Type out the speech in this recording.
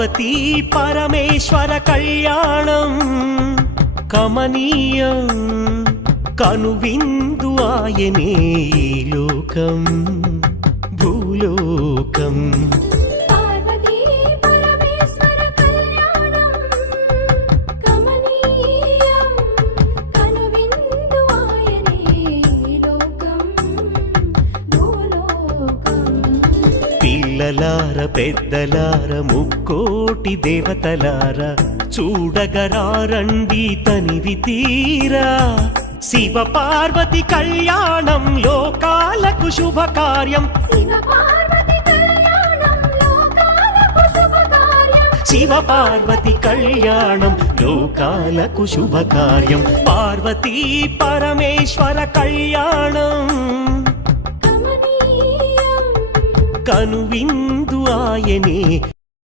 పార్వతీ పరమేశ్వర కళ్యాణం కమనీయం కనువిందు ఆయనే ఈ లోకం భూలోకం పిల్లలార పెద్దలార ముక్కోటి దేవతలార చూడగరారండి తనివి తీరా శివ పార్వతి కళ్యాణం లోకాలకు శుభకార్యం శివ పార్వతి కళ్యాణం లోకాలకు శుభకార్యం పార్వతీ పరమేశ్వర కళ్యాణం కనువిందు ఆయనే